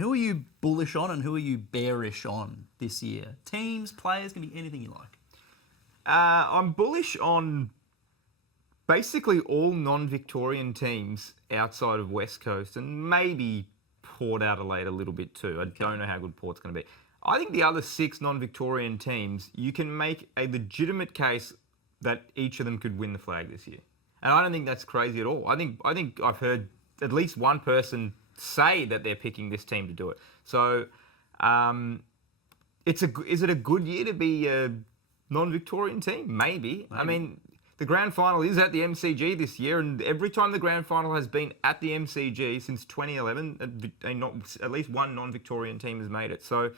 Who are you bullish on and who are you bearish on this year? Teams, players, can be anything you like. I'm bullish on basically all non-Victorian teams outside of West Coast and maybe Port Adelaide a little bit too. I don't know how good Port's going to be. I think the other 6 non-Victorian teams, you can make a legitimate case that each of them could win the flag this year. And I don't think that's crazy at all. I think I've heard at least one person say that they're picking this team to do it. So, is it a good year to be a non-Victorian team? Maybe. I mean, the grand final is at the MCG this year, and every time the grand final has been at the MCG since 2011, at least one non-Victorian team has made it. So,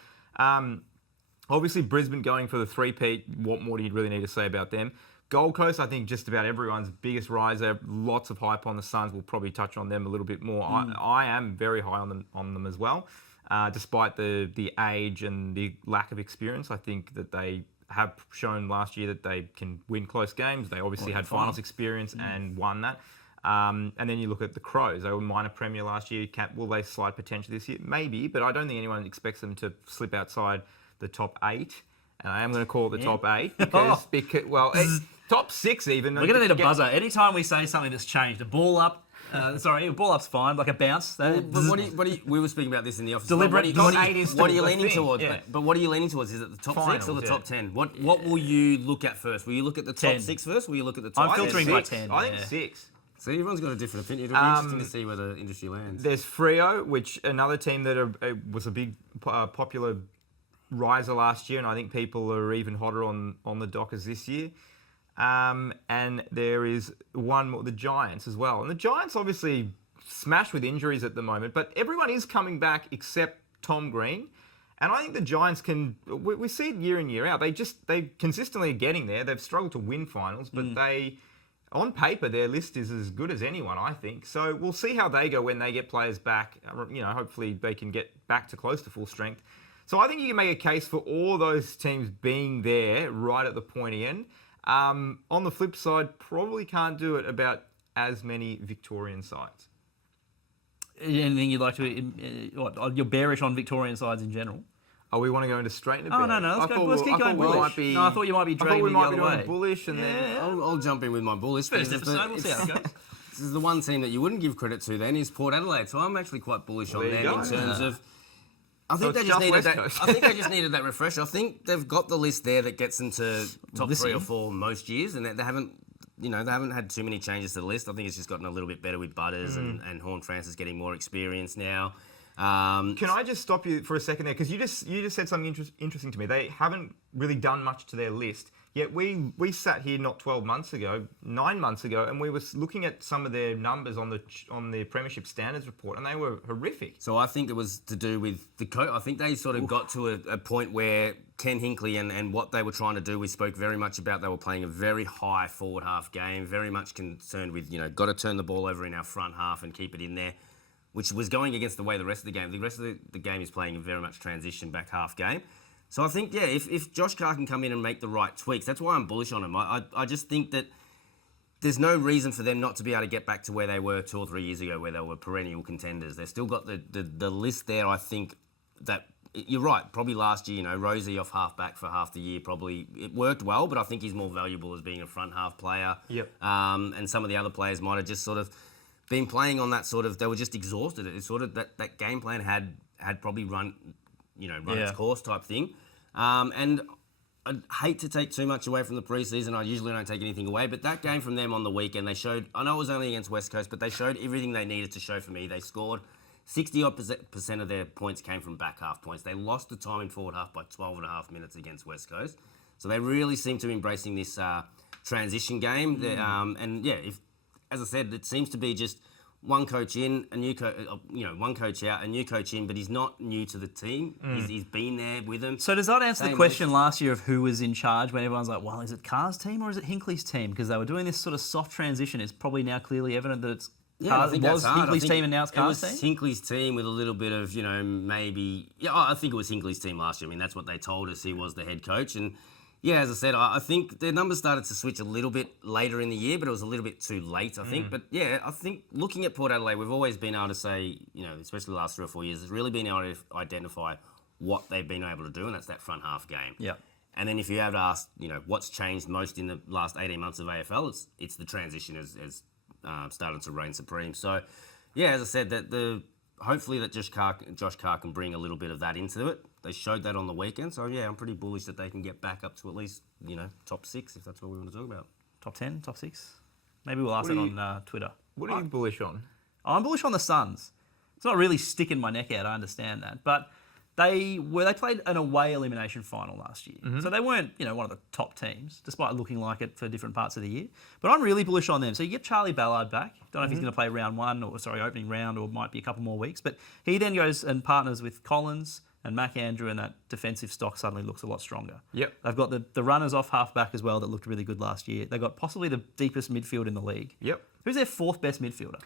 obviously Brisbane going for the three-peat. What more do you really need to say about them? Gold Coast, I think just about everyone's biggest riser. Lots of hype on the Suns. We'll probably touch on them a little bit more. I am very high on them as well, despite the age and the lack of experience. I think that they have shown last year that they can win close games. They obviously had finals experience and won that. And then you look at the Crows. They were minor premier last year. Will they slide potentially this year? Maybe, but I don't think anyone expects them to slip outside the top 8. And I am going to call it the top 8 because top 6 even. We're going to need a buzzer. Anytime we say something that's changed, a ball up, a ball up's fine, like a bounce. We were speaking about this in the office. Deliberate. What are you leaning towards? Yeah. But what are you leaning towards? Is it the top Finals, 6 or the top 10? What will you look at first? Will you look at the top 6 first, or will you look at the top? I'm filtering by 10. I think 6. See, everyone's got a different opinion. It'll be interesting to see where the industry lands. There's Freo, which another team that was a big popular riser last year, and I think people are even hotter on the Dockers this year. And there is one more, the Giants as well. And the Giants obviously smashed with injuries at the moment, but everyone is coming back except Tom Green. And I think the Giants we see it year in, year out. They consistently are getting there. They've struggled to win finals, but on paper, their list is as good as anyone, I think. So we'll see how they go when they get players back. Hopefully they can get back to close to full strength. So I think you can make a case for all those teams being there right at the pointy end. On the flip side, probably can't do it about as many Victorian sides. Anything you'd like to... you're bearish on Victorian sides in general? Oh, we want to go into straight into bearish? No. Let's keep going bullish. I thought you might be dragging me the other way. Bullish and then... I'll jump in with my bullish. First episode, we'll see how it goes. This is the one team that you wouldn't give credit to then is Port Adelaide. So I'm actually quite bullish on them in terms of... I think they just needed that refresh. I think they've got the list there that gets into top 3 or 4 most years, and they haven't had too many changes to the list. I think it's just gotten a little bit better with Butters and Horne-Francis getting more experience now. Can I just stop you for a second there? Because you just said something interesting to me. They haven't really done much to their list. Yet we sat here not 12 months ago, 9 months ago, and we were looking at some of their numbers on the Premiership Standards report, and they were horrific. So I think it was to do with the coach. I think they sort of got to a point where Ken Hinkley and what they were trying to do, we spoke very much about. They were playing a very high forward half game, very much concerned with, got to turn the ball over in our front half and keep it in there, which was going against the way the rest of the game. The rest of the game is playing a very much transition back half game. So I think, if Josh Carr can come in and make the right tweaks, that's why I'm bullish on him. I just think that there's no reason for them not to be able to get back to where they were 2 or 3 years ago, where they were perennial contenders. They've still got the list there. I think that you're right. Probably last year, Rosie off half back for half the year, probably it worked well, but I think he's more valuable as being a front half player. Yep. And some of the other players might have just sort of been playing on that sort of. They were just exhausted. It's sort of that game plan had probably run its course type thing. And I'd hate to take too much away from the preseason. I usually don't take anything away, but that game from them on the weekend, they showed, I know it was only against West Coast, but they showed everything they needed to show for me. They scored 60% of their points came from back half points. They lost the time in forward half by 12.5 minutes against West Coast. So they really seem to be embracing this transition game. As I said, it seems to be just one coach in, a new one coach out, a new coach in, but he's not new to the team. He's been there with them. So does that answer the question last year of who was in charge when everyone's like, well, is it Carr's team or is it Hinkley's team? Because they were doing this sort of soft transition. It's probably now clearly evident that it's Hinkley's team and now it's Carr's team? It was Hinkley's team with a little bit of, maybe... Yeah, I think it was Hinkley's team last year. I mean, that's what they told us. He was the head coach. And Yeah, as I said, I think their numbers started to switch a little bit later in the year, but it was a little bit too late, I think. But yeah, I think looking at Port Adelaide, we've always been able to say, especially the last 3 or 4 years, it's really been able to identify what they've been able to do, and that's that front half game. Yeah. And then if you have to ask, what's changed most in the last 18 months of AFL, it's the transition has started to reign supreme. So, yeah, as I said, that hopefully that Josh Carr can bring a little bit of that into it. They showed that on the weekend. So, yeah, I'm pretty bullish that they can get back up to at least, top 6, if that's what we want to talk about. Top 10, top 6? Maybe we'll ask it on Twitter. What are you bullish on? I'm bullish on the Suns. It's not really sticking my neck out, I understand that. But they played an away elimination final last year. So they weren't, one of the top teams, despite looking like it for different parts of the year. But I'm really bullish on them. So you get Charlie Ballard back. Don't know if he's going to play opening round, or might be a couple more weeks. But he then goes and partners with Collins and Mac Andrew, and that defensive stock suddenly looks a lot stronger. Yep. They've got the runners off half-back as well that looked really good last year. They've got possibly the deepest midfield in the league. Yep. Who's their 4th best midfielder?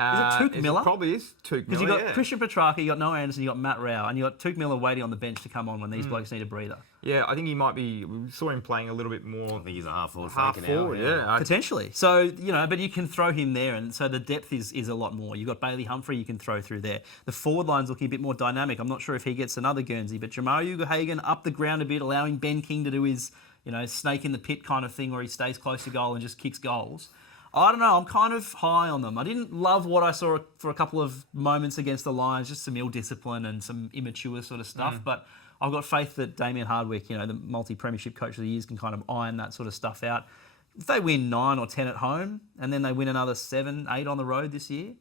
Is it Tuke Miller? It probably is Tuke Miller, because you got Christian Petrarca, you got Noah Anderson, you got Matt Rao, and you got Tuke Miller waiting on the bench to come on when these blokes need a breather. Yeah, I think he might be. We saw him playing a little bit more. I think he's a half forward. Yeah. Potentially. So, but you can throw him there, and so the depth is a lot more. You've got Bailey Humphrey you can throw through there. The forward line's looking a bit more dynamic. I'm not sure if he gets another Guernsey, but Jamarra Ugle-Hagan up the ground a bit, allowing Ben King to do his, snake in the pit kind of thing where he stays close to goal and just kicks goals. I don't know. I'm kind of high on them. I didn't love what I saw for a couple of moments against the Lions, just some ill discipline and some immature sort of stuff. But I've got faith that Damien Hardwick, the multi-premiership coach of the years, can kind of iron that sort of stuff out. If they win 9 or 10 at home and then they win another 7, 8 on the road this year,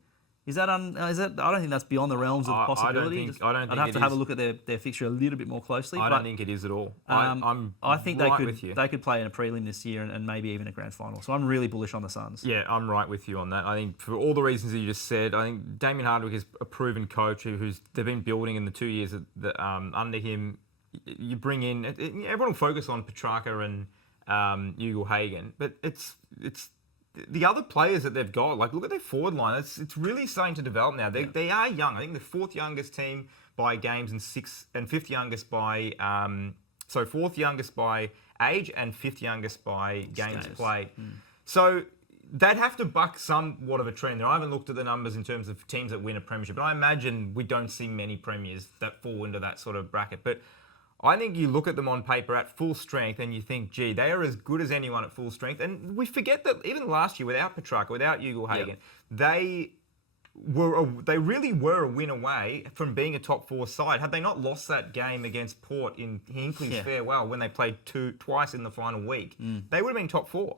is that I don't think that's beyond the realms of possibility. I'd have to have a look at their fixture a little bit more closely. I don't think it is at all. I think they could play in a prelim this year and maybe even a grand final. So I'm really bullish on the Suns. Yeah, I'm right with you on that. I think for all the reasons that you just said, I think Damien Hardwick is a proven coach they've been building in the 2 years under him. You bring in everyone will focus on Petrarca and Ugle-Hagan, but it's the other players that they've got, like look at their forward line. It's really starting to develop now. They are young. I think the 4th youngest team by games and 5th youngest by 4th youngest by age and 5th youngest by games played. So they'd have to buck somewhat of a trend there. I haven't looked at the numbers in terms of teams that win a premiership, but I imagine we don't see many premiers that fall into that sort of bracket. But I think you look at them on paper at full strength and you think, gee, they are as good as anyone at full strength. And we forget that even last year, without Petrarca, without Ugle-Hagan, they really were a win away from being a top 4 side. Had they not lost that game against Port in Hinkley's farewell when they played twice in the final week, they would have been top 4.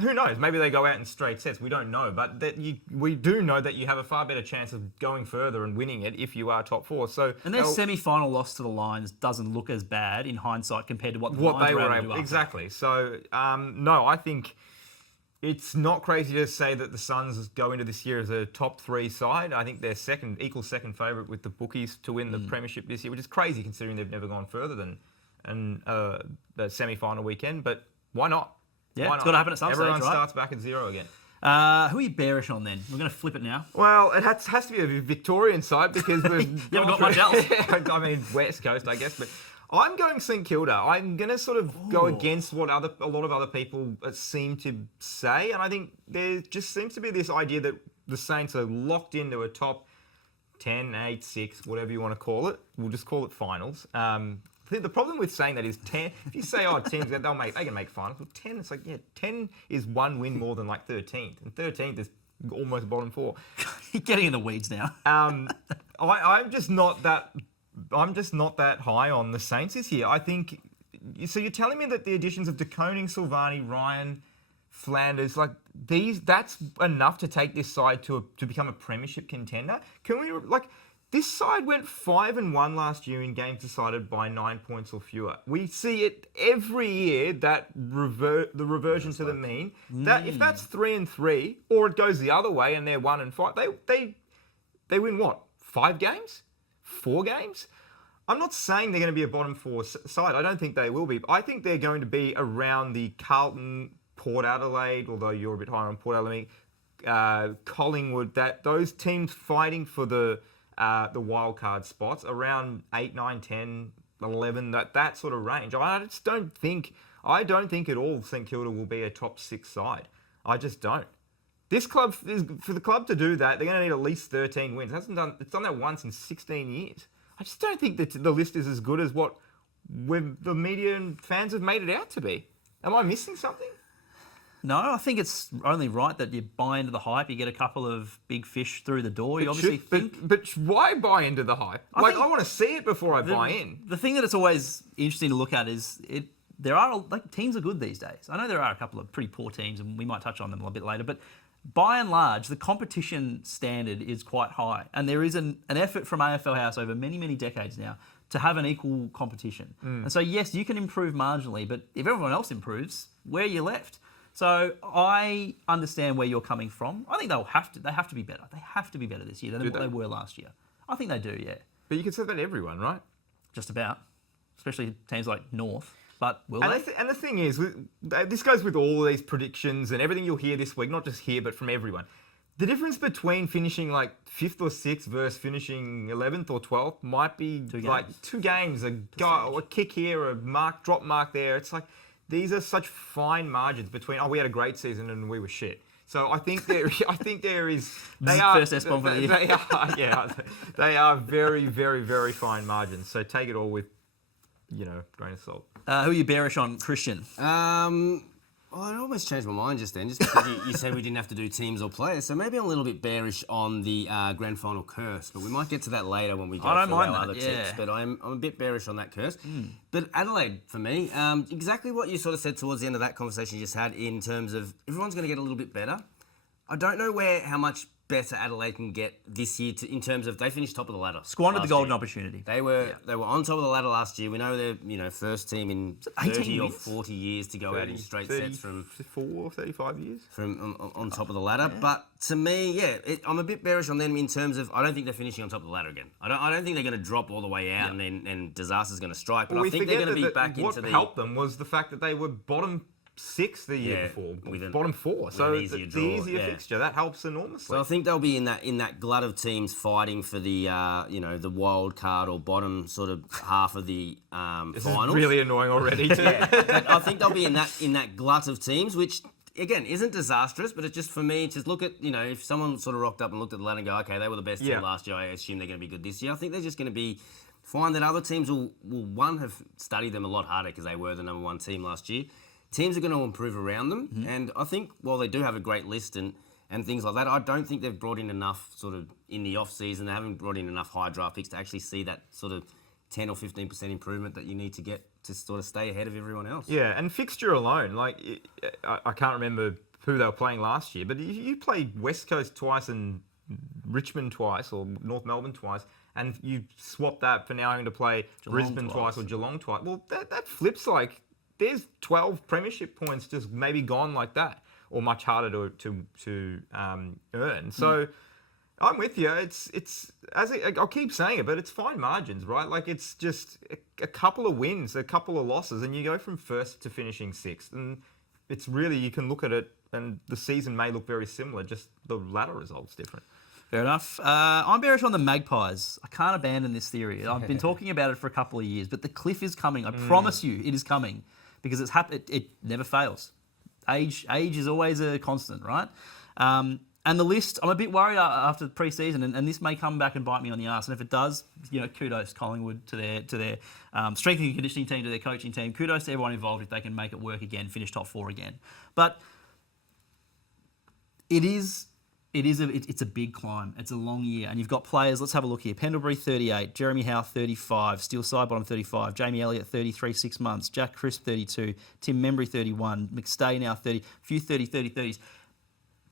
Who knows? Maybe they go out in straight sets. We don't know. But we do know that you have a far better chance of going further and winning it if you are top 4. And their semi-final loss to the Lions doesn't look as bad in hindsight compared to what the Lions were able to do. Exactly. So, no, I think it's not crazy to say that the Suns go into this year as a top 3 side. I think they're equal second favourite with the bookies to win the premiership this year, which is crazy considering they've never gone further than the semi-final weekend. But why not? Yeah, it's got to happen at some stage, right? Everyone starts back at 0 again. Who are you bearish on then? We're going to flip it now. Well, it has to be a Victorian side because we've you haven't got much else. I mean, West Coast, I guess. But I'm going St Kilda. I'm going to sort of go against what a lot of other people seem to say. And I think there just seems to be this idea that the Saints are locked into a top 10, 8, 6, whatever you want to call it. We'll just call it finals. The problem with saying that is 10. If you say, teams they can make finals. Well, 10, it's like 10 is one win more than like 13th, and 13th is almost bottom 4. You're getting in the weeds now. I'm just not that high on the Saints this year. I think. So you're telling me that the additions of De Koning, Silvani, Ryan, Flanders, that's enough to take this side to become a premiership contender? Can we This side went 5-1 last year in games decided by 9 points or fewer. We see it every year, the reversion to the mean. That if that's 3-3, or it goes the other way and they're 1-5, they win what? 5 games? 4 games? I'm not saying they're going to be a bottom 4 side. I don't think they will be. I think they're going to be around the Carlton, Port Adelaide, although you're a bit higher on Port Adelaide, Collingwood. Those teams fighting for the wild card spots around 8, 9, 10 11, that sort of range. I don't think at all St Kilda will be a top 6 side. I just don't. This club, for the club to do that, they're going to need at least 13 wins. It's done that once in 16 years. I just don't think that the list is as good as what the media and fans have made it out to be. Am I missing something? No, I think it's only right that you buy into the hype. You get a couple of big fish through the door. But why buy into the hype? I want to see it before I buy in. The thing that it's always interesting to look at is teams are good these days. I know there are a couple of pretty poor teams, and we might touch on them a little bit later. But by and large, the competition standard is quite high, and there is an effort from AFL House over many, many decades now to have an equal competition. And so yes, you can improve marginally, but if everyone else improves, where are you left? So I understand where you're coming from. I think they have to be better. They have to be better this year than what they were last year. I think they do, yeah. But you can say that everyone, right? Just about, especially teams like North. But will they? And the thing is, this goes with all these predictions and everything you'll hear this week, not just here, but from everyone. The difference between finishing like 5th or 6th versus finishing 11th or 12th might be like 2 games, a kick here, a drop mark there. It's like, these are such fine margins between, we had a great season and we were shit. So I think there is. First S-bomb for the year. They are very, very, very fine margins. So take it all with, grain of salt. Who are you bearish on, Christian? I almost changed my mind just then, just because you said we didn't have to do teams or players. So maybe I'm a little bit bearish on the grand final curse, but we might get to that later when we go through our other tips. But I'm a bit bearish on that curse. But Adelaide, for me, exactly what you sort of said towards the end of that conversation you just had in terms of everyone's going to get a little bit better. I don't know how much better Adelaide can get this year in terms of they finished top of the ladder. Squandered the golden opportunity. They were on top of the ladder last year. We know they're first team in 30 or 40 years to go out in straight sets from 35 years from on top of the ladder. Yeah. But to me, I'm a bit bearish on them in terms of I don't think they're finishing on top of the ladder again. I don't think they're going to drop all the way out and disaster's going to strike. But I think they're going to be back into the. What helped them was the fact that they were bottom 6 the year before, bottom 4. So the easier fixture that helps enormously. So I think they'll be in that glut of teams fighting for the the wild card or bottom sort of half of the this finals. Is really annoying already. But I think they'll be in that glut of teams, which again isn't disastrous, but it's just for me to look at if someone sort of rocked up and looked at the ladder and go, okay, they were the best team last year. I assume they're going to be good this year. I think they're just going to find that other teams will have studied them a lot harder because they were the number 1 team last year. Teams are going to improve around them, and I think while they do have a great list and things like that, I don't think they've brought in enough sort of in the off-season. They haven't brought in enough high draft picks to actually see that sort of 10 or 15% improvement that you need to get to sort of stay ahead of everyone else. Yeah, and fixture alone, I can't remember who they were playing last year, but if you played West Coast twice and Richmond twice or North Melbourne twice, and you swap that for now having to play Brisbane twice or Geelong twice, well, that flips like... There's 12 premiership points just maybe gone like that, or much harder to earn. So I'm with you. It's I'll keep saying it, but it's fine margins, right? Like it's just a couple of wins, a couple of losses, and you go from 1st to finishing 6th. And it's really, you can look at it, and the season may look very similar, just the ladder result's different. Fair enough. I'm bearish on the Magpies. I can't abandon this theory. I've been talking about it for a couple of years, but the cliff is coming. I promise you, it is coming. Because it's it never fails. Age is always a constant, right? And the list, I'm a bit worried after the pre-season, and this may come back and bite me on the arse. And if it does, kudos Collingwood to their strength and conditioning team, to their coaching team. Kudos to everyone involved if they can make it work again, finish top 4 again. But it's a big climb. It's a long year. And you've got players, let's have a look here. Pendlebury, 38. Jeremy Howe, 35. Steele Sidebottom, 35. Jamie Elliott, 33, 6 months. Jack Crisp, 32. Tim Membry, 31. McStay now 30. A few 30-30-30s.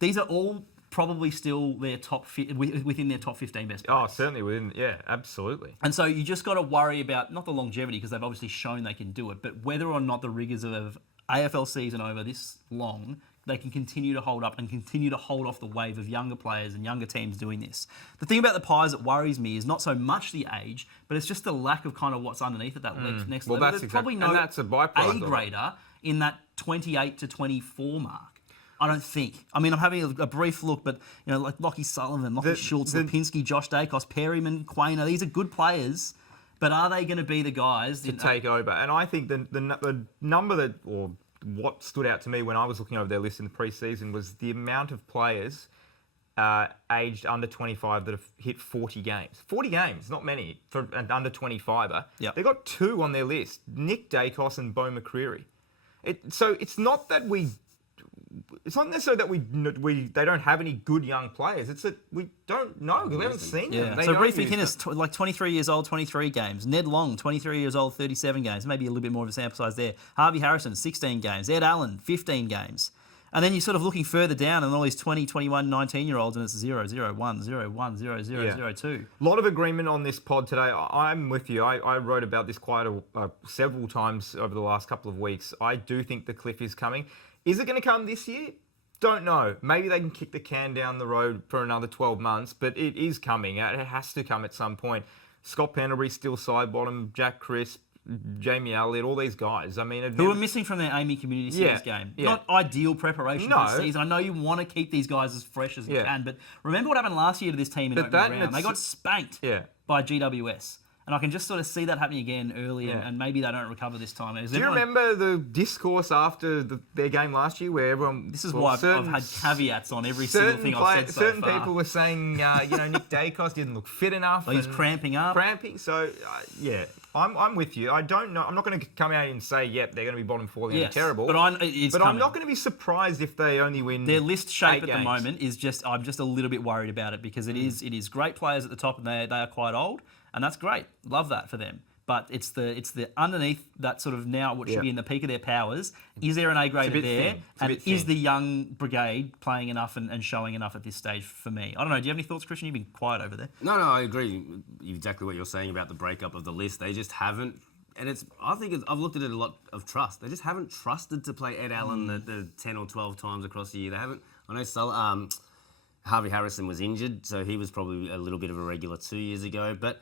These are all probably still within their top 15 best players. Oh, certainly within, yeah, absolutely. And so you just got to worry about, not the longevity, because they've obviously shown they can do it, but whether or not the rigours of AFL season over this long, they can continue to hold up and continue to hold off the wave of younger players and younger teams doing this. The thing about the Pies that worries me is not so much the age, but it's just the lack of kind of what's underneath at that next level. There's probably no that's a byproduct A-grader in that 28 to 24 mark. I don't think. I mean, I'm having a brief look, but like Lockie Sullivan, Lockie Schultz, Lipinski, Josh Dacos, Perryman, Quainer, these are good players. But are they going to be the guys to take over? And I think the number that, or what stood out to me when I was looking over their list in the preseason was the amount of players aged under 25 that have hit 40 games. 40 games, not many for an under 25er. Yep. They've got 2 on their list, Nick Dacos and Bo McCreary. So it's not that it's not necessarily that they don't have any good young players. It's that we don't know because we haven't seen them. So Reece McInnes, like 23 years old, 23 games. Ned Long, 23 years old, 37 games. Maybe a little bit more of a sample size there. Harvey Harrison, 16 games. Ed Allen, 15 games. And then you're sort of looking further down and all these 20, 21, 19-year-olds, and it's 0, 0, 1, 0, 1, 0, 0, 0, 2. A lot of agreement on this pod today. I'm with you. I wrote about this several times over the last couple of weeks. I do think the cliff is coming. Is it going to come this year? Don't know. Maybe they can kick the can down the road for another 12 months, but it is coming. It has to come at some point. Scott Pendlebury still side bottom, Jack Crisp, Jamie Elliott, all these guys. I mean, who are missing from their Amy Community Series game. Yeah. Not ideal preparation for the season. I know you want to keep these guys as fresh as you can, but remember what happened last year to this team in opening round. They got spanked by GWS. And I can just sort of see that happening again early, and maybe they don't recover this time. Do you remember the discourse after their game last year where everyone... This is why I've had caveats on every single thing I've said so certain far. people were saying, Nick Dacos didn't look fit enough. He's cramping up. So, I'm with you. I don't know. I'm not going to come out and say, yep, they're going to be bottom 4, they're terrible. But I'm not going to be surprised if they only win their list shape at games. the moment is just... I'm just a little bit worried about it because it is great players at the top and they are quite old. And that's great. Love that for them. But it's the underneath that sort of now what should be in the peak of their powers. Is there an A-grader there? And is the young brigade playing enough and showing enough at this stage for me? I don't know. Do you have any thoughts, Christian? You've been quiet over there. No, I agree. Exactly what you're saying about the breakup of the list. They just haven't... And I've looked at it a lot of trust. They just haven't trusted to play Ed Allen the 10 or 12 times across the year. They haven't... I know Harvey Harrison was injured, so he was probably a little bit of a regular 2 years ago. But...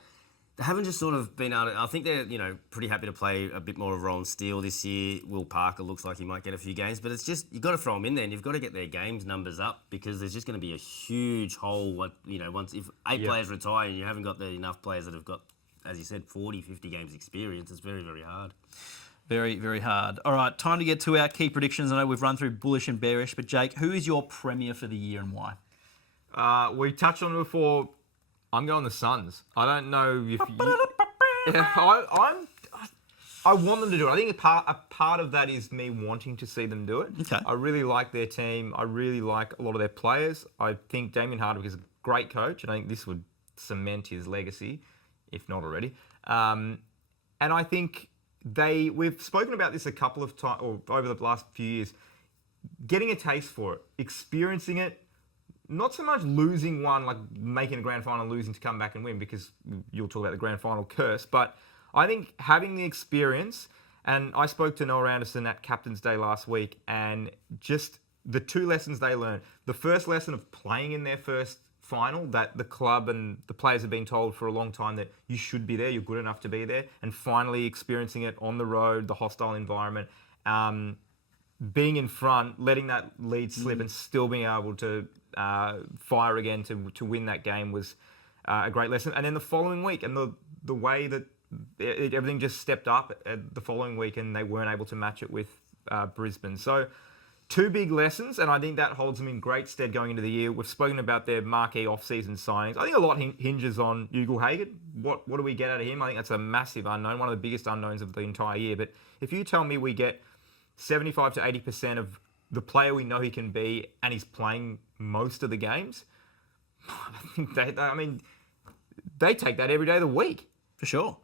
they haven't just sort of been able to... I think they're, pretty happy to play a bit more of Rowan Steele this year. Will Parker looks like he might get a few games, but it's just, you've got to throw them in there and you've got to get their games numbers up because there's just going to be a huge hole, once if 8 players retire and you haven't got enough players that have got, as you said, 40, 50 games experience, it's very, very hard. Very, very hard. All right, time to get to our key predictions. I know we've run through bullish and bearish, but Jake, who is your premier for the year and why? We touched on it before. I'm going the Suns. I don't know if I want them to do it. I think a part of that is me wanting to see them do it. Okay. I really like their team. I really like a lot of their players. I think Damien Hardwick is a great coach, and I think this would cement his legacy, if not already. And I think we've spoken about this a couple of times, or over the last few years, getting a taste for it, experiencing it. Not so much losing one, like making a grand final, losing to come back and win, because you'll talk about the grand final curse. But I think having the experience, and I spoke to Noah Anderson at Captain's Day last week, and just the 2 lessons they learned. The first lesson of playing in their first final, that the club and the players have been told for a long time that you should be there, you're good enough to be there, and finally experiencing it on the road, the hostile environment, being in front, letting that lead slip and still being able to fire again to win that game was a great lesson. And then the following week, and the way that everything just stepped up the following week, and they weren't able to match it with Brisbane. So 2 big lessons, and I think that holds them in great stead going into the year. We've spoken about their marquee off-season signings. I think a lot hinges on Ugle Hagen. What do we get out of him? I think that's a massive unknown, one of the biggest unknowns of the entire year. But if you tell me we get 75 to 80% of the player we know he can be, and he's playing most of the games, I think they take that every day of the week. For sure.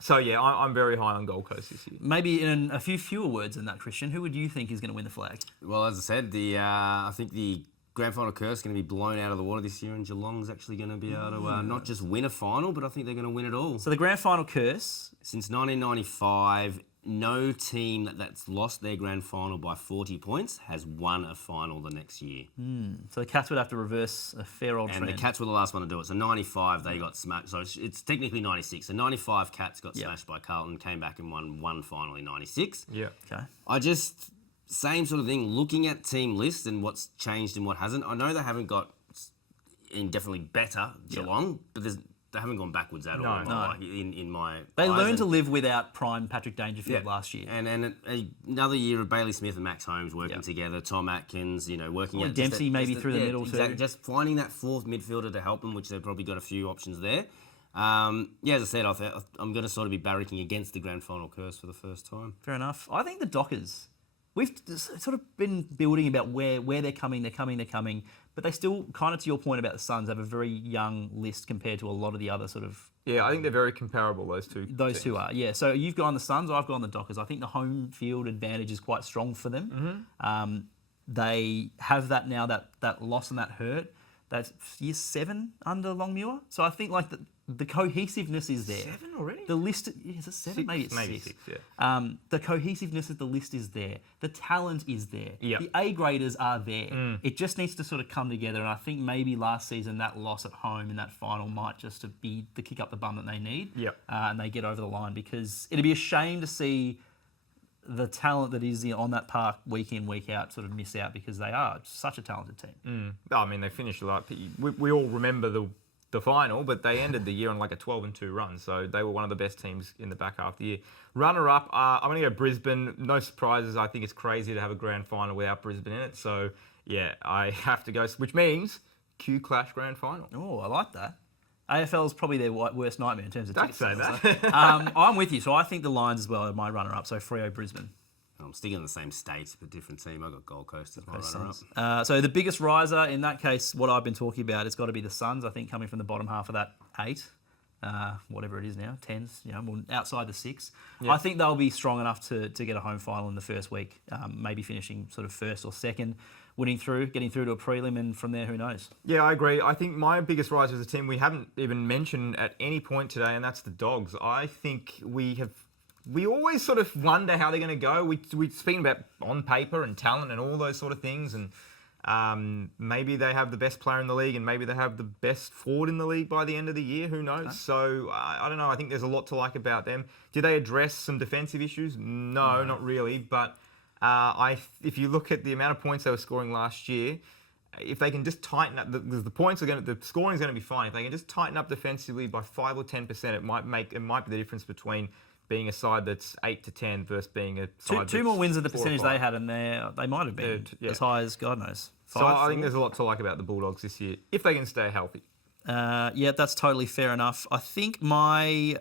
So, yeah, I'm very high on Gold Coast this year. Maybe in a few fewer words than that, Christian, who would you think is going to win the flag? Well, as I said, I think the grand final curse is going to be blown out of the water this year, and Geelong's actually going to be able to not just win a final, but I think they're going to win it all. So the grand final curse... Since 1995... no team that's lost their grand final by 40 points has won a final the next year. So the Cats would have to reverse a fair old trend. And the Cats were the last one to do it. So 95, they got smashed. So it's technically 96. So 95, Cats got smashed by Carlton, came back and won one final in 96. Yeah. Okay. Same sort of thing, looking at team lists and what's changed and what hasn't. I know they haven't got indefinitely better Geelong, but they haven't gone backwards at all. No. In my They eyes. learned And- to live without prime Patrick Dangerfield last year. And another year of Bailey Smith and Max Holmes working together, Tom Atkins, working out. Dempsey maybe through the middle too. Just finding that fourth midfielder to help them, which they've probably got a few options there. As I said, I'm going to sort of be barracking against the grand final curse for the first time. Fair enough. I think the Dockers, we've sort of been building about where they're coming, but they still, kind of to your point about the Suns, have a very young list compared to a lot of the other sort of... Yeah, I think they're very comparable, those two. Those two are, yeah. So you've gone the Suns, I've gone the Dockers. I think the home field advantage is quite strong for them. Mm-hmm. They have that now, that loss and that hurt. That's year 7 under Longmuir. So I think like the cohesiveness is there. 7 already? The list, is it 7? Maybe it's 6. Yeah. The cohesiveness of the list is there. The talent is there. Yep. The A-graders are there. It just needs to sort of come together. And I think maybe last season that loss at home in that final might just to be the kick up the bum that they need. Yep. And they get over the line, because it'd be a shame to see the talent that is on that park week in, week out sort of miss out, because they are such a talented team. I mean, they finished we all remember the final, but they ended the year on like a 12-2 run, so they were one of the best teams in the back half of the year. Runner-up, I'm going to go Brisbane. No surprises. I think it's crazy to have a grand final without Brisbane in it, so yeah, I have to go, which means Q Clash grand final. Oh, I like that. AFL is probably their worst nightmare in terms of Don't ticket say sales, that. though. I'm with you. So I think the Lions as well are my runner-up. So Freo, Brisbane. I'm sticking in the same state, but different team. I got Gold Coast as my runner-up. So the biggest riser in that case, what I've been talking about, it's got to be the Suns. I think coming from the bottom half of that 8, whatever it is now, 10s, outside the 6. Yeah. I think they'll be strong enough to get a home final in the first week, maybe finishing sort of first or second, getting through to a prelim, and from there, who knows? Yeah, I agree. I think my biggest riser is a team we haven't even mentioned at any point today, and that's the Dogs. I think we always sort of wonder how they're going to go. We're speaking about on paper and talent and all those sort of things, and maybe they have the best player in the league, and maybe they have the best forward in the league by the end of the year. Who knows? Okay. So I don't know. I think there's a lot to like about them. Did they address some defensive issues? No, not really. But if you look at the amount of points they were scoring last year, if they can just tighten up, the scoring is going to be fine. If they can just tighten up defensively by 5 or 10%, it might be the difference between being a side that's 8 to 10 versus being a side two more wins at the percentage they had, and they might have been as high as God knows. 5, so I think there's a lot to like about the Bulldogs this year if they can stay healthy. Yeah, that's totally fair enough. I think my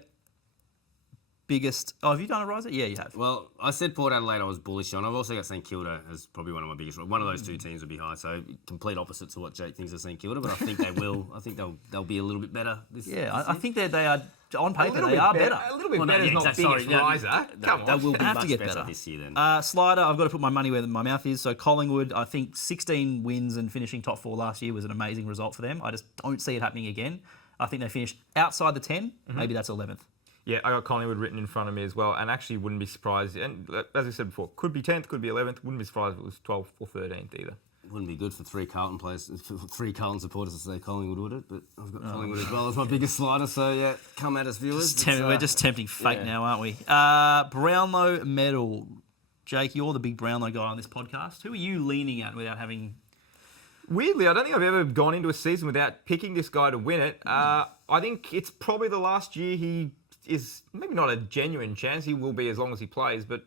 biggest... Oh, have you done a riser? Yeah, you have. Well, I said Port Adelaide I was bullish on. I've also got St Kilda as probably one of my biggest... One of those two teams would be high, so complete opposite to what Jake thinks of St Kilda, but I think they will. I think they'll be a little bit better this year. I think they are... On paper, they are better. A little bit better is not biggest riser. Come on. They will be have much to get better better this year then. Slider, I've got to put my money where my mouth is. So Collingwood, I think 16 wins and finishing top 4 last year was an amazing result for them. I just don't see it happening again. I think they finished outside the 10. Maybe that's 11th. Yeah, I got Collingwood written in front of me as well, and actually wouldn't be surprised. And as I said before, could be 10th, could be 11th. Wouldn't be surprised if it was 12th or 13th either. Wouldn't be good for 3 Carlton players, for 3 Carlton supporters to say Collingwood would it, but I've got Collingwood as well as my biggest slider, so yeah, come at us, viewers. We're just tempting fate now, aren't we? Brownlow medal. Jake, you're the big Brownlow guy on this podcast. Who are you leaning at without having... Weirdly, I don't think I've ever gone into a season without picking this guy to win it. I think it's probably the last year he is maybe not a genuine chance. He will be as long as he plays, but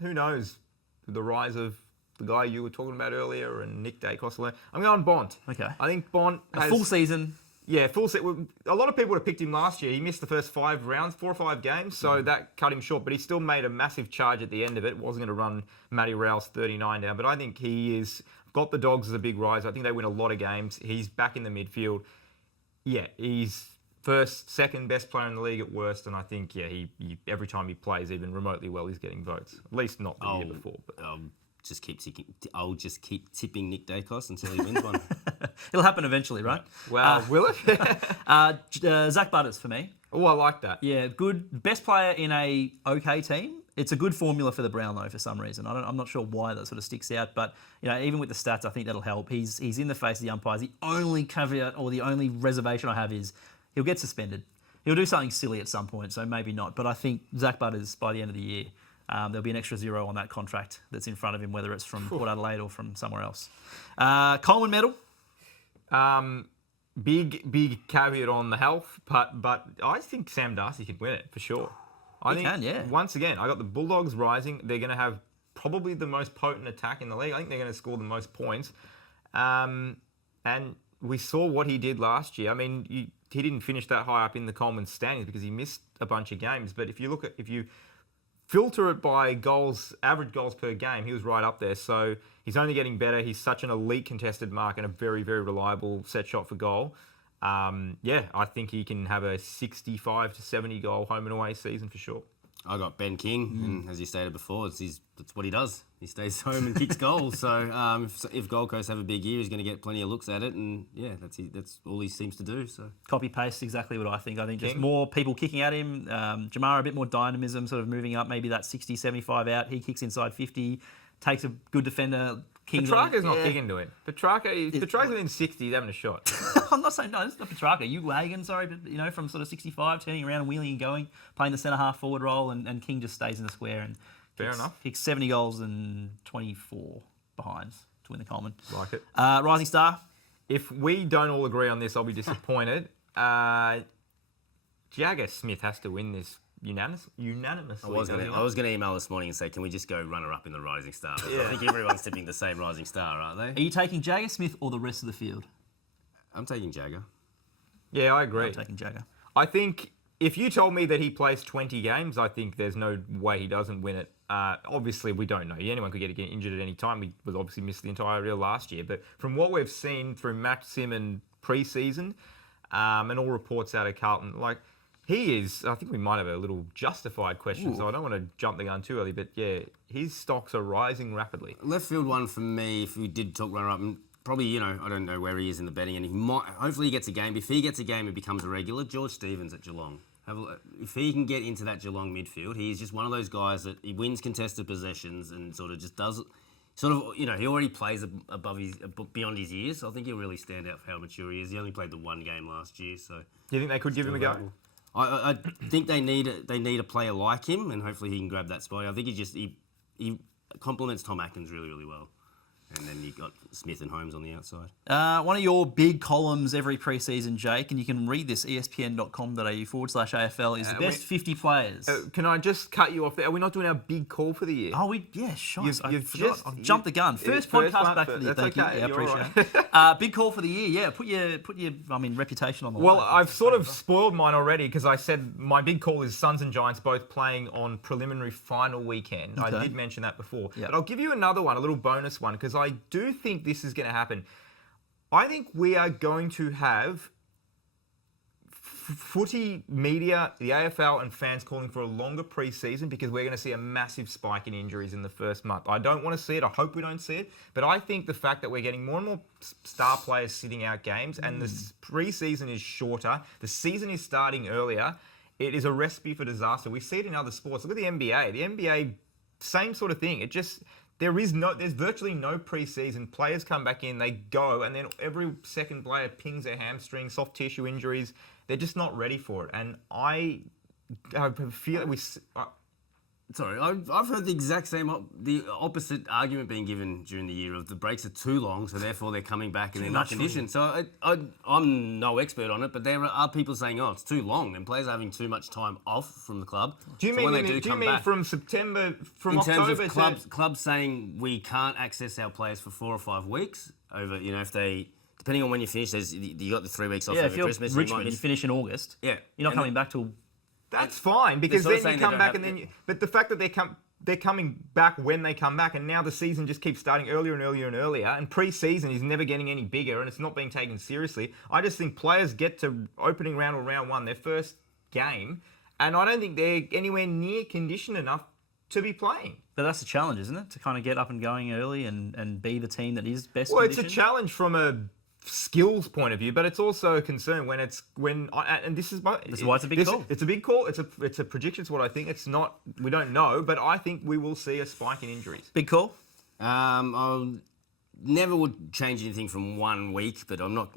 who knows? The rise of the guy you were talking about earlier and Nick Dacos. I'm going Bont. Okay. I think Bont has... full season. Yeah, full set. A lot of people would have picked him last year. He missed the first 5 rounds, 4 or 5 games, so that cut him short. But he still made a massive charge at the end of it. Wasn't going to run Matty Rowell's 39 down. But I think he is got the Dogs as a big rise. I think they win a lot of games. He's back in the midfield. Yeah, he's first, second best player in the league at worst. And I think, he every time he plays even remotely well, he's getting votes. At least not the year before. But. I'll just keep tipping Nick Dacos until he wins one. It'll happen eventually, right? Well, will it? Zach Butters for me. Oh, I like that. Yeah, good. Best player in a okay team. It's a good formula for the Brownlow for some reason. I'm not sure why that sort of sticks out, but even with the stats, I think that'll help. He's in the face of the umpires. The only caveat or the only reservation I have is he'll get suspended. He'll do something silly at some point, so maybe not. But I think Zach Butters by the end of the year. There'll be an extra 0 on that contract that's in front of him, whether it's from Port Adelaide or from somewhere else. Coleman medal? big caveat on the health, but I think Sam Darcy can win it for sure. I think can, yeah. Once again, I got the Bulldogs rising. They're going to have probably the most potent attack in the league. I think they're going to score the most points. And we saw what he did last year. I mean, he didn't finish that high up in the Coleman standings because he missed a bunch of games. But if you filter it by average goals per game, he was right up there. So he's only getting better. He's such an elite contested mark and a very, very reliable set shot for goal. I think he can have a 65 to 70 goal home and away season for sure. I got Ben King, and as you stated before, that's what he does. He stays home and kicks goals. So if Gold Coast have a big year, he's going to get plenty of looks at it, and that's all he seems to do. So copy paste exactly what I think. I think just more people kicking at him. Jamara a bit more dynamism, sort of moving up, maybe that 60, 75 out. He kicks inside 50, takes a good defender. Petrarca's not kicking to it. Petrarca's within 60, he's having a shot. I'm not saying, no, it's not Petrarca. Hagen, sorry, but, from sort of 65, turning around and wheeling and going, playing the centre-half forward role, and King just stays in the square and Fair enough. Kicks 70 goals and 24 behinds to win the Coleman. Like it. Rising Star? If we don't all agree on this, I'll be disappointed. Jagger Smith has to win this unanimously. I was going to email this morning and say, can we just go runner-up in the Rising Star? I think everyone's tipping the same Rising Star, aren't they? Are you taking Jagger Smith or the rest of the field? I'm taking Jagger. Yeah, I agree. I'm taking Jagger. I think if you told me that he plays 20 games, I think there's no way he doesn't win it. Obviously, we don't know. Anyone could get injured at any time. We was obviously missed the entire reel last year. But from what we've seen through Maxim and pre-season and all reports out of Carlton, he is, I think we might have a little justified question, so I don't want to jump the gun too early, but yeah, his stocks are rising rapidly. Left field one for me, if we did talk runner-up, and probably, I don't know where he is in the betting, and hopefully he gets a game. If he gets a game, it becomes a regular. George Stevens at Geelong. If he can get into that Geelong midfield, he's just one of those guys that he wins contested possessions and sort of just does he already plays beyond his years, so I think he'll really stand out for how mature he is. He only played the one game last year, so... Do you think they could give him a go? I think they need a player like him, and hopefully he can grab that spot. I think he complements Tom Atkins really, really well. And then you've got Smith and Holmes on the outside. One of your big columns every pre-season, Jake, and you can read this, espn.com.au/AFL, is the best 50 players. Can I just cut you off there? Are we not doing our big call for the year? Oh, sure. I've jumped the gun. First podcast back for the year. Thank you. Yeah, appreciate it. Big call for the year. Yeah, put your reputation on the line. Well, I've sort of spoiled mine already because I said my big call is Suns and Giants both playing on preliminary final weekend. Okay. I did mention that before. Yep. But I'll give you another one, a little bonus one, because I do think this is going to happen. I think we are going to have footy media, the AFL and fans calling for a longer pre-season because we're going to see a massive spike in injuries in the first month. I don't want to see it. I hope we don't see it. But I think the fact that we're getting more and more star players sitting out games and the pre-season is shorter, the season is starting earlier, it is a recipe for disaster. We see it in other sports. Look at the NBA. The NBA, same sort of thing. There's virtually no preseason. Players come back in, they go, and then every second player pings their hamstring, soft tissue injuries. They're just not ready for it. And I feel that I've heard the exact same, the opposite argument being given during the year of the breaks are too long, so therefore they're coming back and they're not conditioned. So I'm no expert on it, but there are people saying, it's too long, and players are having too much time off from the club. Do you mean from September, from October? In terms of clubs saying we can't access our players for 4 or 5 weeks over, if they... Depending on when you finish, you got the 3 weeks off over Christmas. Yeah, if you're Richmond, you finish in August. Yeah. You're not coming back till... That's fine, because then you come back and then... But the fact that they're coming back when they come back, and now the season just keeps starting earlier and earlier and earlier, and pre-season is never getting any bigger, and it's not being taken seriously. I just think players get to opening round or round one, their first game, and I don't think they're anywhere near conditioned enough to be playing. But that's the challenge, isn't it? To kind of get up and going early and be the team that is best conditioned. Well, it's a challenge from a skills point of view, but it's also a concern and this is why it's a big call. It's a big call. It's a prediction. It's what I think. It's not. We don't know, but I think we will see a spike in injuries. Big call. I never would change anything from 1 week, but I'm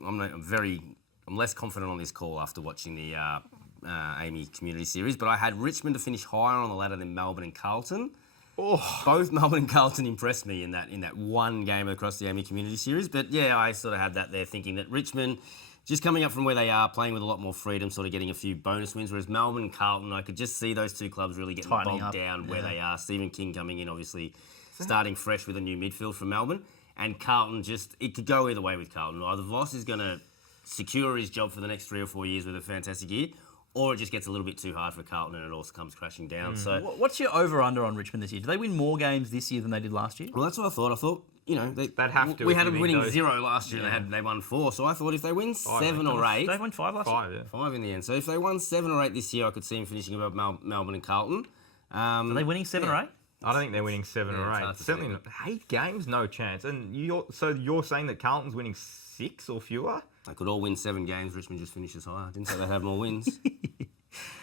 less confident on this call after watching the Amy Community Series. But I had Richmond to finish higher on the ladder than Melbourne and Carlton. Oh. Both Melbourne and Carlton impressed me in that one game across the Amy Community Series. But yeah, I sort of had that there thinking that Richmond, just coming up from where they are, playing with a lot more freedom, sort of getting a few bonus wins. Whereas Melbourne and Carlton, I could just see those two clubs really getting Tightening bogged up. down where they are. Stephen King coming in, obviously, starting fresh with a new midfield from Melbourne. And Carlton it could go either way with Carlton. Either Voss is going to secure his job for the next 3 or 4 years with a fantastic year, or it just gets a little bit too hard for Carlton and it also comes crashing down. So, What's your over-under on Richmond this year? Do they win more games this year than they did last year? well, that's what I thought. I thought, They'd have to We if had you them mean winning those- 0 last year. They won 4. So I thought if they win 7 or 8, They won 5 last year. 5, yeah. 5 in the end. So if they won 7 or 8 this year, I could see them finishing above Melbourne and Carlton. Are they winning 7 or 8? I don't think they're winning 7 Yeah, or it's 8. hard to Certainly say. not. 8 games, no chance. And you're saying that Carlton's winning 6 or fewer? They could all win 7 games. Richmond just finishes higher. I didn't say they'd have more wins.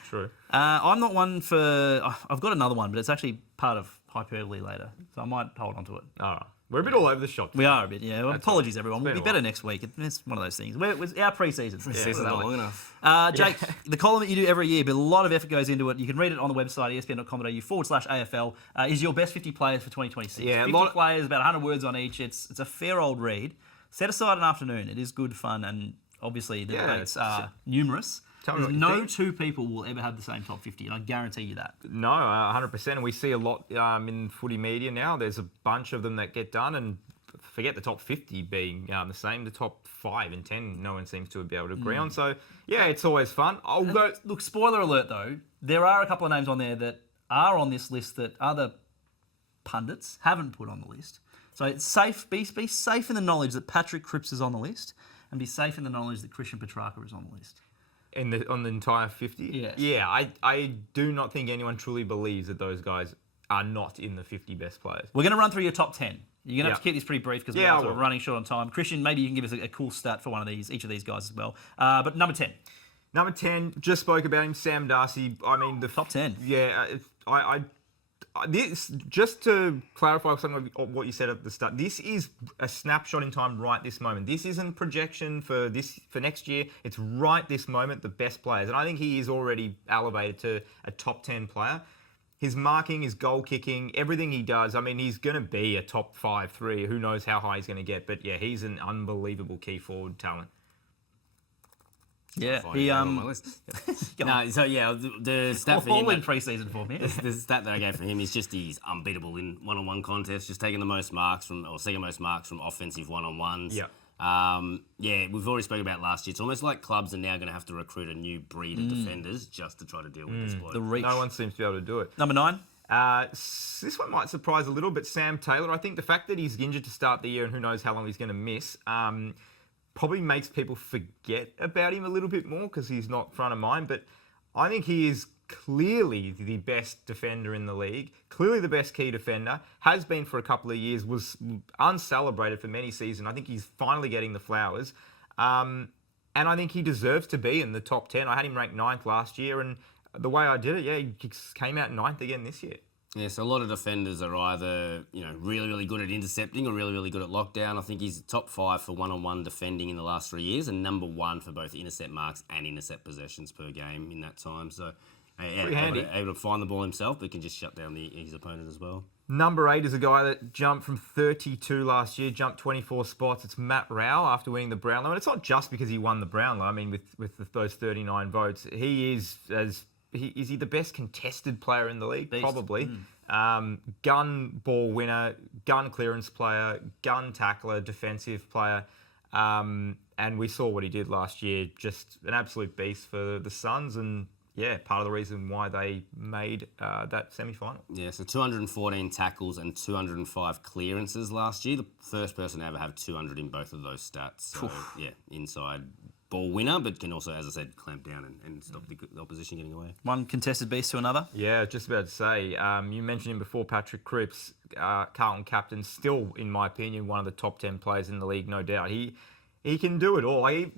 True. I'm not one for... I've got another one, but it's actually part of hyperbole later, so I might hold on to it. All right. We're a bit all over the shop. We are a bit, yeah. Well, apologies, everyone. We'll been be a better while. next week. It's one of those things. It was our pre-season. Season's not long enough. Jake, the column that you do every year, but a lot of effort goes into it. You can read it on the website, espn.com.au/AFL. Is your best 50 players for 2026. Yeah, a 50 lot- players, about 100 words on each. It's a fair old read. Set aside an afternoon. It is good fun, and obviously the debates are numerous. Tell me what you No think. two people will ever have the same top 50, and I guarantee you that. No, 100%. And we see a lot in footy media now. There's a bunch of them that get done, and forget the top 50 being the same. The top 5 and 10, no one seems to be able to agree on. So, yeah, it's always fun. I'll go. Look, spoiler alert though, there are a couple of names on there that are on this list that other pundits haven't put on the list. So it's safe. Be safe in the knowledge that Patrick Cripps is on the list, and be safe in the knowledge that Christian Petrarca is on the list. On the entire 50? Yes. Yeah, I do not think anyone truly believes that those guys are not in the 50 best players. We're going to run through your top 10. You're going to have Yeah. to keep this pretty brief because Yeah, I we're sort of will. running short on time. Christian, maybe you can give us a cool stat for each of these guys as well. But number 10. Number 10, just spoke about him, Sam Darcy. I mean, the Top 10. Yeah, this, just to clarify something of what you said at the start, this is a snapshot in time right this moment. This isn't projection for next year. It's right this moment, the best players. And I think he is already elevated to a top 10 player. His marking, his goal kicking, everything he does, I mean, he's going to be a top 5-3. Who knows how high he's going to get. But yeah, he's an unbelievable key forward talent. Yeah. Finding that on my list. No, so yeah, the stat for him, All in pre-season form here. the stat that I gave for him is just he's unbeatable in one-on-one contests, just taking the most marks second most marks from offensive one-on-ones. Yeah. Yeah, we've already spoken about last year. It's almost like clubs are now going to have to recruit a new breed of defenders just to try to deal with this bloke. The reach. No one seems to be able to do it. Number 9. This one might surprise a little, but Sam Taylor, I think the fact that he's injured to start the year and who knows how long he's going to miss, probably makes people forget about him a little bit more because he's not front of mind. But I think he is clearly the best defender in the league, clearly the best key defender, has been for a couple of years, was uncelebrated for many seasons. I think he's finally getting the flowers. And I think he deserves to be in the top 10. I had him ranked 9th last year, and the way I did it, yeah, he came out 9th again this year. Yeah, so a lot of defenders are either, really, really good at intercepting or really, really good at lockdown. I think he's top 5 for one-on-one defending in the last 3 years and number 1 for both intercept marks and intercept possessions per game in that time. So, Pretty handy. able to find the ball himself, but can just shut down his opponent as well. Number 8 is a guy that jumped from 32 last year, jumped 24 spots. It's Matt Rowell after winning the Brownlow. And it's not just because he won the Brownlow. I mean, with those 39 votes, he is is he the best contested player in the league? Beast. Probably. Gun ball winner, gun clearance player, gun tackler, defensive player. And we saw what he did last year. Just an absolute beast for the Suns. And yeah, part of the reason why they made that semi-final. Yeah, so 214 tackles and 205 clearances last year. The first person to ever have 200 in both of those stats. So, yeah, inside ball winner, but can also, as I said, clamp down and stop the opposition getting away. One contested beast to another. Yeah, just about to say. You mentioned him before, Patrick Cripps, Carlton captain, still, in my opinion, one of the top 10 players in the league, no doubt. He can do it all. I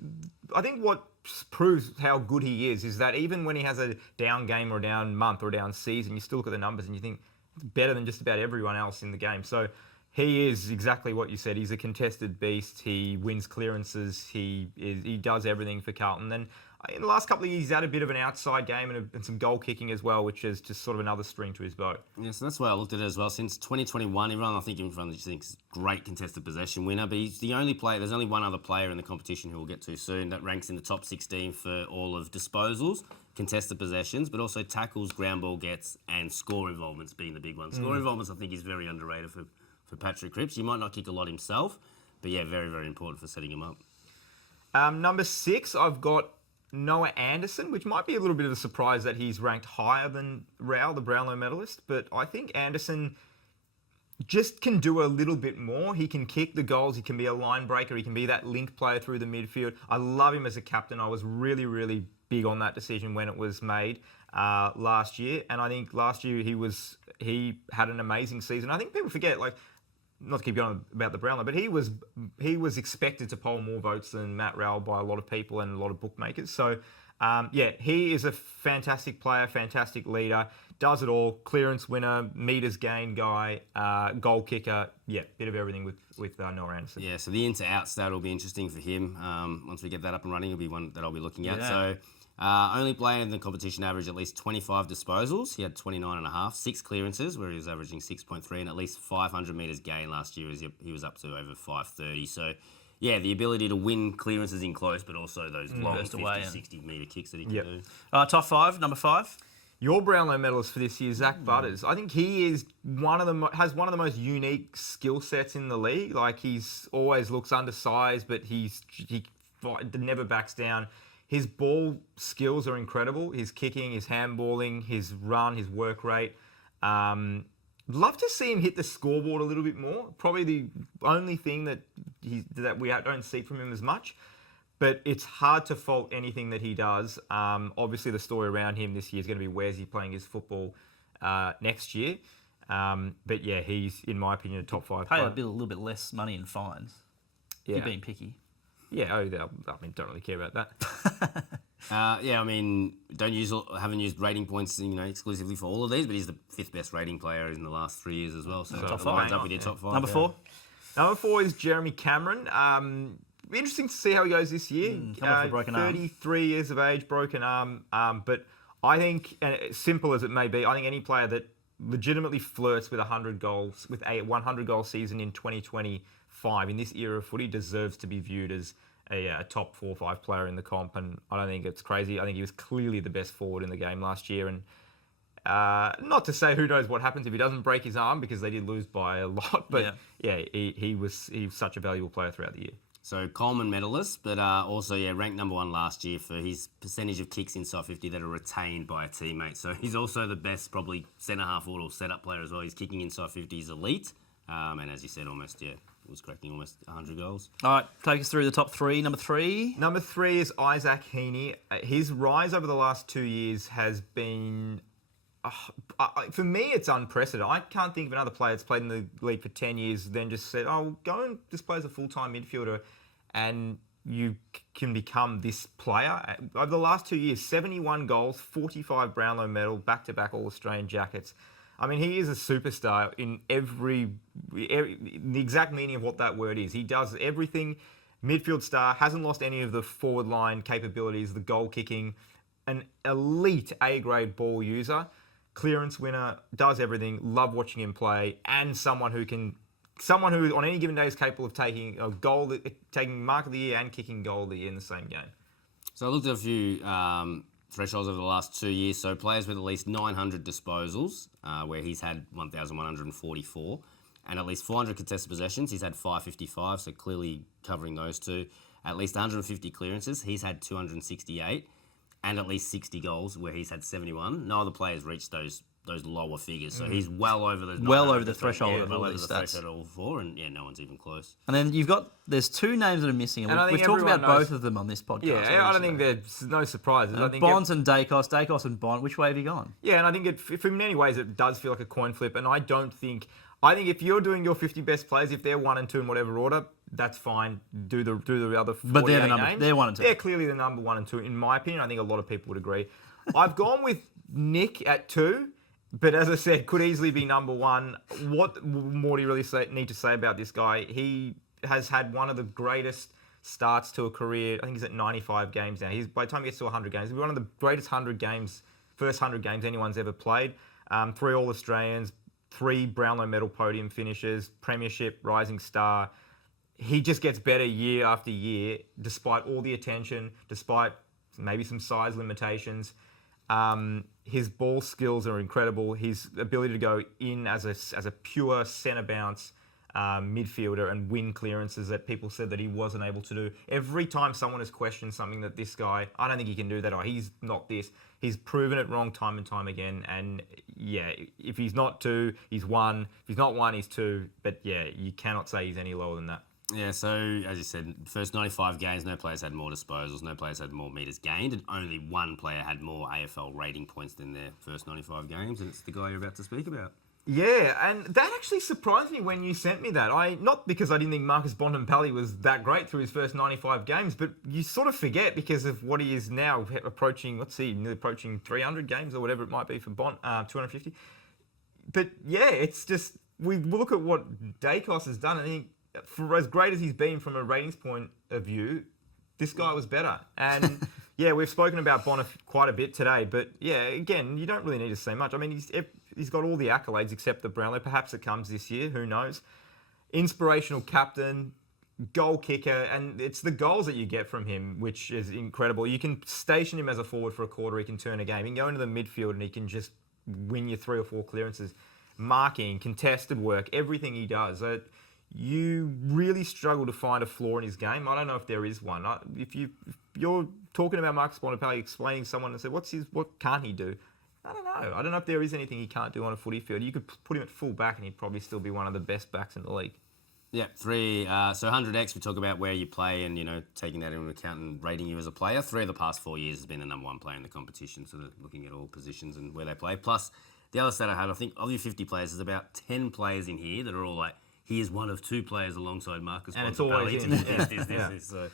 think what proves how good he is that even when he has a down game or a down month or a down season, you still look at the numbers and you think it's better than just about everyone else in the game. So he is exactly what you said. He's a contested beast. He wins clearances. He does everything for Carlton. And in the last couple of years, he's had a bit of an outside game and some goal kicking as well, which is just sort of another string to his bow. Yeah, so that's why I looked at it as well. Since 2021, everyone thinks great contested possession winner, but he's the only player. There's only one other player in the competition who we'll get to soon that ranks in the top 16 for all of disposals, contested possessions, but also tackles, ground ball gets, and score involvements being the big one. Score involvements, I think, is very underrated for Patrick Cripps. He might not kick a lot himself, but yeah, very, very important for setting him up. Number 6, I've got Noah Anderson, which might be a little bit of a surprise that he's ranked higher than Rao, the Brownlow medalist. But I think Anderson just can do a little bit more. He can kick the goals. He can be a line breaker. He can be that link player through the midfield. I love him as a captain. I was really, really big on that decision when it was made last year. And I think last year he had an amazing season. I think people forget, not to keep going about the Brownlow, but he was expected to poll more votes than Matt Rowell by a lot of people and a lot of bookmakers. So, he is a fantastic player, fantastic leader, does it all, clearance winner, meters gain guy, goal kicker, bit of everything with Noah Anderson. Yeah, so the in-to-out stat will be interesting for him. Once we get that up and running, it'll be one that I'll be looking at. Yeah. So, only player in the competition averaged at least 25 disposals. He had 29.5, 6 clearances, where he was averaging 6.3, and at least 500 metres gain last year. He was up to over 530. So, yeah, the ability to win clearances in close, but also those long 50, 60-metre kicks that he can do. Top 5, number 5. Your Brownlow medalist for this year, Zach Butters. I think he is has one of the most unique skill sets in the league. He's always looks undersized, but he never backs down. His ball skills are incredible. His kicking, his handballing, his run, his work rate. Love to see him hit the scoreboard a little bit more. Probably the only thing that we don't see from him as much. But it's hard to fault anything that he does. Obviously, the story around him this year is going to be where's he playing his football next year. But yeah, he's, in my opinion, a top 5 player. Pay a little bit less money in fines. Yeah. You're being picky. Yeah, don't really care about that. Haven't used rating points, exclusively for all of these, but he's the 5th best rating player in the last 3 years as well. So top 5. Up with your top 5. Number 4. Number 4 is Jeremy Cameron. Interesting to see how he goes this year. 33 years of age, broken arm. But I think, and simple as it may be, I think any player that legitimately flirts with 100 goals, with a 100-goal season in 2025 in this era of footy deserves to be viewed as a top 4 or 5 player in the comp. And I don't think it's crazy. I think he was clearly the best forward in the game last year. And not to say who knows what happens if he doesn't break his arm, because they did lose by a lot. But he was such a valuable player throughout the year. So Coleman medalist, but also ranked number 1 last year for his percentage of kicks inside 50 that are retained by a teammate. So he's also the best probably centre half forward or setup player as well. His kicking inside 50 is elite, and as you said, was cracking almost 100 goals. All right, take us through the top 3. Number 3. Number 3 is Isaac Heaney. His rise over the last 2 years has been. For me, it's unprecedented. I can't think of another player that's played in the league for 10 years, then just said, go and just play as a full-time midfielder, and you can become this player. Over the last 2 years, 71 goals, 45 Brownlow medal, back-to-back All-Australian jackets. I mean, he is a superstar in the exact meaning of what that word is. He does everything. Midfield star, hasn't lost any of the forward line capabilities, the goal kicking, an elite A-grade ball user. Clearance winner, does everything, love watching him play, and someone who on any given day is capable of taking a goal, taking mark of the year and kicking goal of the year in the same game. So I looked at a few thresholds over the last 2 years. So players with at least 900 disposals, where he's had 1,144, and at least 400 contested possessions. He's had 555, so clearly covering those two. At least 150 clearances. He's had 268. And at least 60 goals, where he's had 71. No other players reached those lower figures, so he's well over the threshold of all these stats. And no one's even close. And then there's 2 names that are missing, and we've talked about both of them on this podcast. Yeah, I don't think there's no surprises. I think Bonds and Dacos and Bond. Which way have you gone? Yeah, and I think for many ways it does feel like a coin flip, and I think if you're doing your 50 best players, if they're 1 and 2 in whatever order, that's fine. Do the other 48 but they're names. They're 1 and 2. They're clearly the number 1 and 2, in my opinion. I think a lot of people would agree. I've gone with Nick at 2, but as I said, could easily be number 1. What more do you really need to say about this guy? He has had one of the greatest starts to a career. I think he's at 95 games now. By the time he gets to 100 games, he'll be one of the greatest first 100 games anyone's ever played. 3 All-Australians, 3 Brownlow medal podium finishes, premiership, rising star. He just gets better year after year, despite all the attention, despite maybe some size limitations. His ball skills are incredible. His ability to go in as a pure centre bounce midfielder and win clearances that people said that he wasn't able to do. Every time someone has questioned something that this guy, I don't think he can do that, or he's not this. He's proven it wrong time and time again. And yeah, if he's not 2, he's 1. If he's not 1, he's 2. But yeah, you cannot say he's any lower than that. Yeah, so as you said, first 95 games, no players had more disposals, no players had more metres gained, and only one player had more AFL rating points than their first 95 games, and it's the guy you're about to speak about. Yeah, and that actually surprised me when you sent me that. Not because I didn't think Marcus Bontempelli was that great through his first 95 games, but you sort of forget because of what he is now approaching, nearly approaching 300 games or whatever it might be for Bont, 250. But yeah, it's just, we look at what Dacos has done, and I think for as great as he's been from a ratings point of view, this guy was better. And yeah, we've spoken about Bont quite a bit today, but yeah, again, you don't really need to say much. I mean, he's got all the accolades except the Brownlow. Perhaps it comes this year, who knows? Inspirational captain, goal kicker, and it's the goals that you get from him, which is incredible. You can station him as a forward for a quarter, he can turn a game. He can go into the midfield and he can just win you 3 or 4 clearances. Marking, contested work, everything he does. You really struggle to find a flaw in his game. I don't know if there is one. If you're talking about Marcus Bontempelli, explaining to someone and say, what can't he do? I don't know. I don't know if there is anything he can't do on a footy field. You could put him at full back and he'd probably still be one of the best backs in the league. Yeah, 3. So 100x, we talk about where you play and, taking that into account and rating you as a player. 3 of the past 4 years has been the number 1 player in the competition, so looking at all positions and where they play. Plus, the other stat I had, I think of your 50 players, there's about 10 players in here that are all like, he is one of 2 players alongside Marcus Bontempelli. And it's always in. This. So.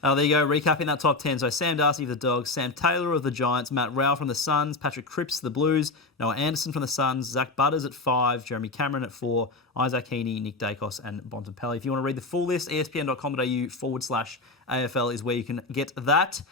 There you go, recapping that top 10. So Sam Darcy of the Dogs, Sam Taylor of the Giants, Matt Rowell from the Suns, Patrick Cripps of the Blues, Noah Anderson from the Suns, Zach Butters at 5, Jeremy Cameron at 4, Isaac Heaney, Nick Dacos and Bontempelli. If you want to read the full list, espn.com.au/AFL is where you can get that.